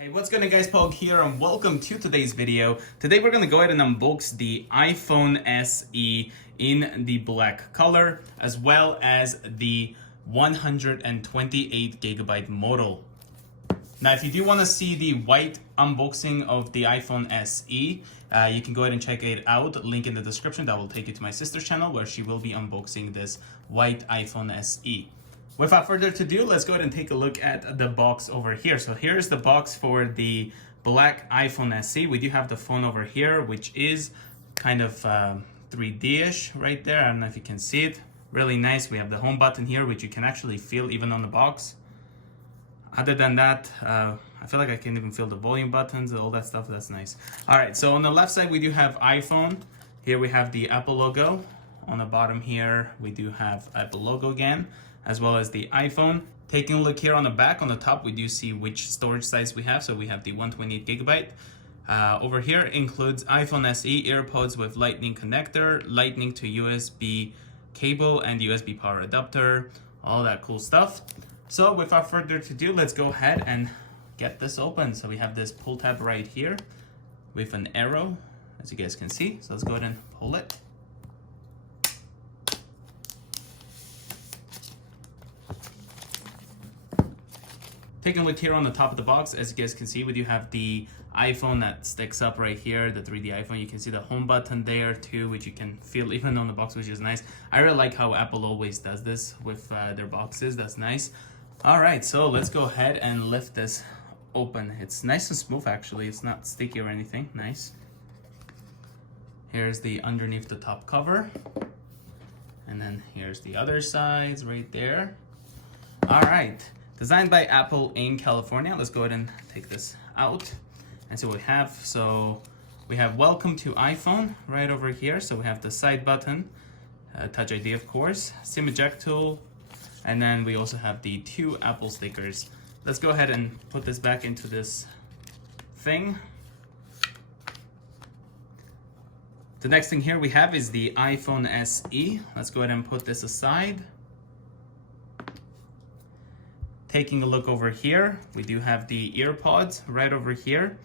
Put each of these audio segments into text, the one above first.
Hey, what's going on guys, Paul here and welcome to today's video. Today we're going to go ahead and unbox the iPhone SE in the black color as well as the 128 gigabyte model. Now if you do want to see the white unboxing of the iPhone SE, you can go ahead and check it out. Link in the description. That will take you to my sister's channel where she will be unboxing this white iPhone SE. Without further ado, let's go ahead and take a look at the box over here. So here's the box for the black iPhone SE. We do have the phone over here, which is kind of 3D-ish right there. I don't know if you can see it. Really nice. We have the home button here, which you can actually feel even on the box. Other than that, I feel like I can even feel the volume buttons, all that stuff. That's nice. All right, so on the left side, we do have iPhone. Here we have the Apple logo. On the bottom here, we do have Apple logo again, as well as the iPhone. Taking a look here on the back, on the top, we do see which storage size we have. So we have the 128 gigabyte. Over here includes iPhone SE AirPods with Lightning connector, Lightning to USB cable, and USB power adapter, all that cool stuff. So without further ado, let's go ahead and get this open. So we have this pull tab right here with an arrow, as you guys can see. So let's go ahead and pull it. Taking a look here on the top of the box, as you guys can see, we do have the iPhone that sticks up right here, the 3D iPhone. You can see the home button there too, which you can feel even on the box, which is nice. I really like how Apple always does this with their boxes. That's nice. All right, so let's go ahead and lift this open. It's nice and smooth actually. It's not sticky or anything. Nice. Here's the underneath the top cover. And then here's the other sides right there. All right. Designed by Apple in California. Let's go ahead and take this out and see what we have. So we have welcome to iPhone right over here. So we have the side button, Touch ID of course, SIM eject tool, and then we also have the 2 Apple stickers. Let's go ahead and put this back into this thing. The next thing here we have is the iPhone SE. Let's go ahead and put this aside. Taking a look over here, we do have the EarPods right over here.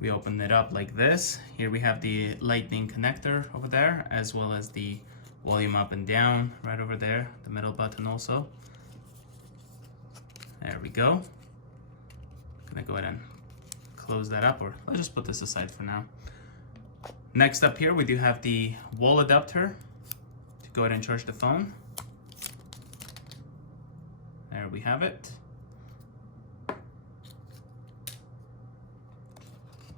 We open it up like this. Here we have the Lightning connector over there, as well as the volume up and down right over there, the middle button also. There we go. Gonna go ahead and close that up, or let's just put this aside for now. Next up here, we do have the wall adapter to go ahead and charge the phone. There we have it.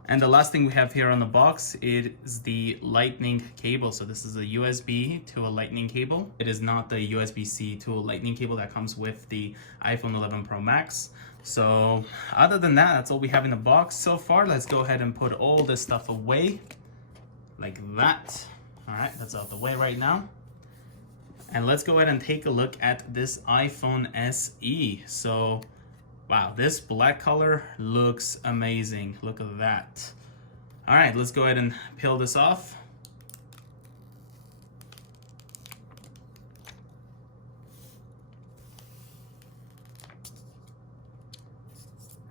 And the last thing we have here on the box is the Lightning cable. So this is a USB to a Lightning cable. It is not the USB-C to a Lightning cable that comes with the iPhone 11 Pro Max. So other than that, that's all we have in the box so far. Let's go ahead and put all this stuff away like that. All right, that's out the way right now. And let's go ahead and take a look at this iPhone SE. So, wow, this black color looks amazing. Look at that. All right, let's go ahead and peel this off.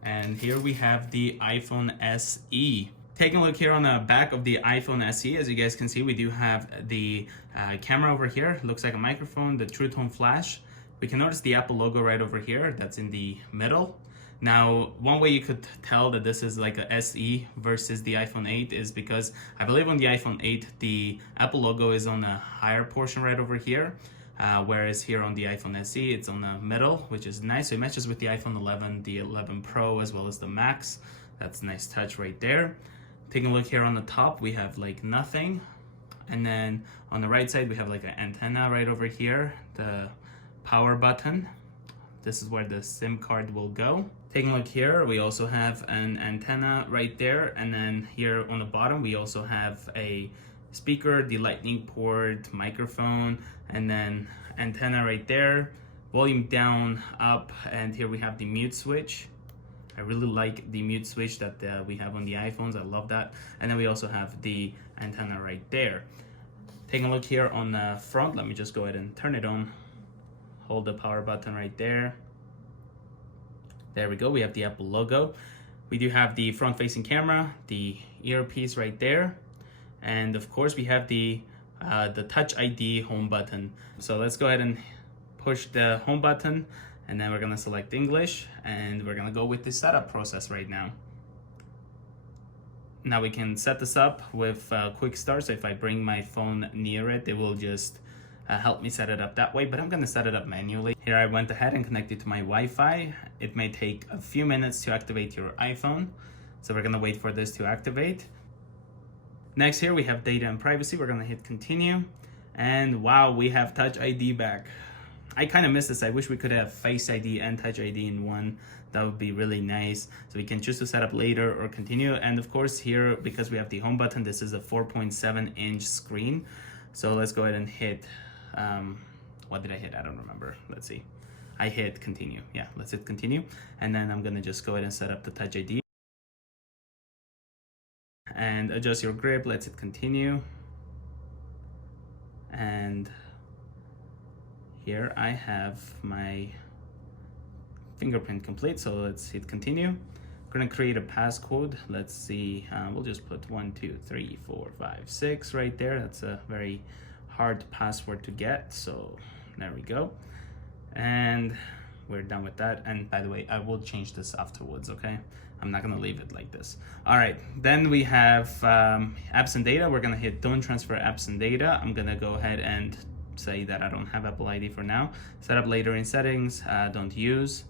And here we have the iPhone SE. Taking a look here on the back of the iPhone SE, as you guys can see, we do have the camera over here. Looks like a microphone, the True Tone flash. We can notice the Apple logo right over here. That's in the middle. Now, one way you could tell that this is like a SE versus the iPhone 8 is because I believe on the iPhone 8, the Apple logo is on the higher portion right over here. Whereas here on the iPhone SE, it's on the middle, which is nice. So it matches with the iPhone 11, the 11 Pro, as well as the Max. That's a nice touch right there. Taking a look here on the top, we have like nothing. And then on the right side, we have like an antenna right over here, the power button. This is where the SIM card will go. Taking a look here, we also have an antenna right there. And then here on the bottom, we also have a speaker, the Lightning port, microphone, and then antenna right there, volume down, up, and here we have the mute switch. I really like the mute switch that we have on the iPhones. I love that. And then we also have the antenna right there. Taking a look here on the front, let me just go ahead and turn it on. Hold the power button right there. There we go. We have the Apple logo. We do have the front-facing camera, the earpiece right there, and of course we have the Touch ID home button. So let's go ahead and push the home button, and then we're gonna select English, and we're gonna go with the setup process right now. Now we can set this up with quick start. So if I bring my phone near it, it will just help me set it up that way, but I'm gonna set it up manually. Here I went ahead and connected to my Wi-Fi. It may take a few minutes to activate your iPhone. So we're gonna wait for this to activate. Next here we have data and privacy. We're gonna hit continue. And wow, we have Touch ID back. I kind of miss this. I wish we could have Face ID and Touch ID in one. That would be really nice. So we can choose to set up later or continue. And of course here, because we have the home button, this is a 4.7-inch screen. So let's go ahead and hit, what did I hit? I don't remember. Let's see. I hit continue. Yeah, let's hit continue. And then I'm gonna just go ahead and set up the Touch ID. And adjust your grip. Let's hit continue. And here I have my fingerprint complete, so let's hit continue. We're gonna create a passcode. Let's see, we'll just put 1, 2, 3, 4, 5, 6 right there. That's a very hard password to get, so there we go. And we're done with that. And by the way, I will change this afterwards, okay? I'm not gonna leave it like this. All right, then we have apps and data. We're gonna hit don't transfer apps and data. I'm gonna go ahead and say that I don't have Apple ID for now. Set up later in settings, don't use.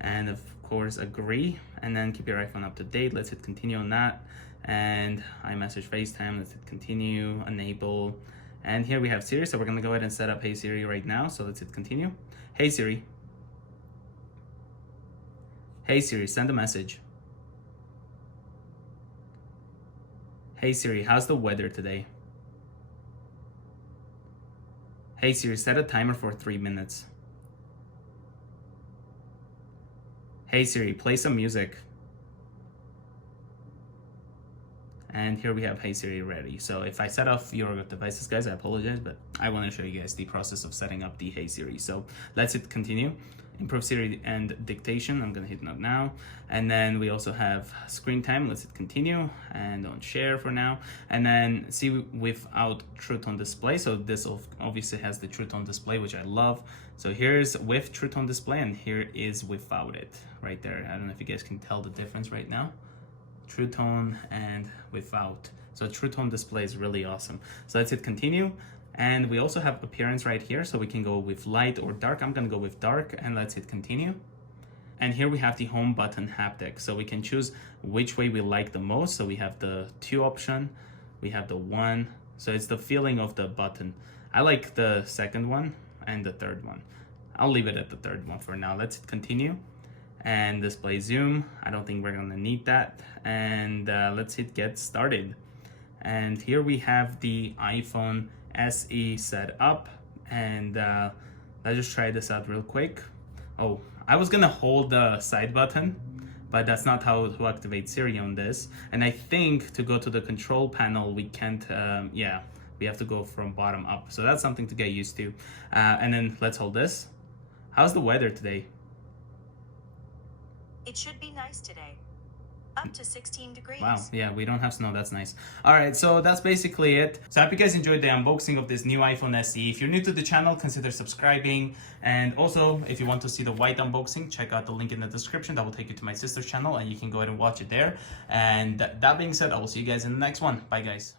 And of course, agree. And then keep your iPhone up to date. Let's hit continue on that. And iMessage, FaceTime, let's hit continue, enable. And here we have Siri, so we're gonna go ahead and set up Hey Siri right now. So let's hit continue. Hey Siri. Hey Siri, send a message. Hey Siri, how's the weather today? Hey Siri, set a timer for 3 minutes. Hey Siri, play some music. And here we have Hey Siri ready. So if I set off your devices, guys, I apologize, but I want to show you guys the process of setting up the Hey Siri. So let's hit continue. Improve Siri and dictation. I'm gonna hit not now. And then we also have screen time. Let's hit continue and don't share for now. And then see without True Tone display. So this obviously has the True Tone display, which I love. So here's with True Tone display and here is without it right there. I don't know if you guys can tell the difference right now. True Tone and without. So True Tone display is really awesome. So let's hit continue. And we also have appearance right here, so we can go with light or dark. I'm gonna go with dark, and let's hit continue. And here we have the home button haptic, so we can choose which way we like the most. So we have the 2 option, we have the 1, so it's the feeling of the button. I like the second one and the third one. I'll leave it at the third one for now. Let's hit continue. And display zoom, I don't think we're gonna need that. And let's hit get started. And here we have the iPhone SE set up, and let's just try this out real quick. Oh, I was gonna hold the side button, but that's not how to activate Siri on this. And I think to go to the control panel, we can't, yeah, we have to go from bottom up. So that's something to get used to. And then let's hold this. How's the weather today? It should be nice today. Up to 16 degrees. Wow, yeah, we don't have snow, that's nice. All right, so that's basically it. So I hope you guys enjoyed the unboxing of this new iPhone SE. If you're new to the channel, consider subscribing. And also, if you want to see the white unboxing, check out the link in the description. That will take you to my sister's channel and you can go ahead and watch it there. And that being said, I will see you guys in the next one. Bye, guys.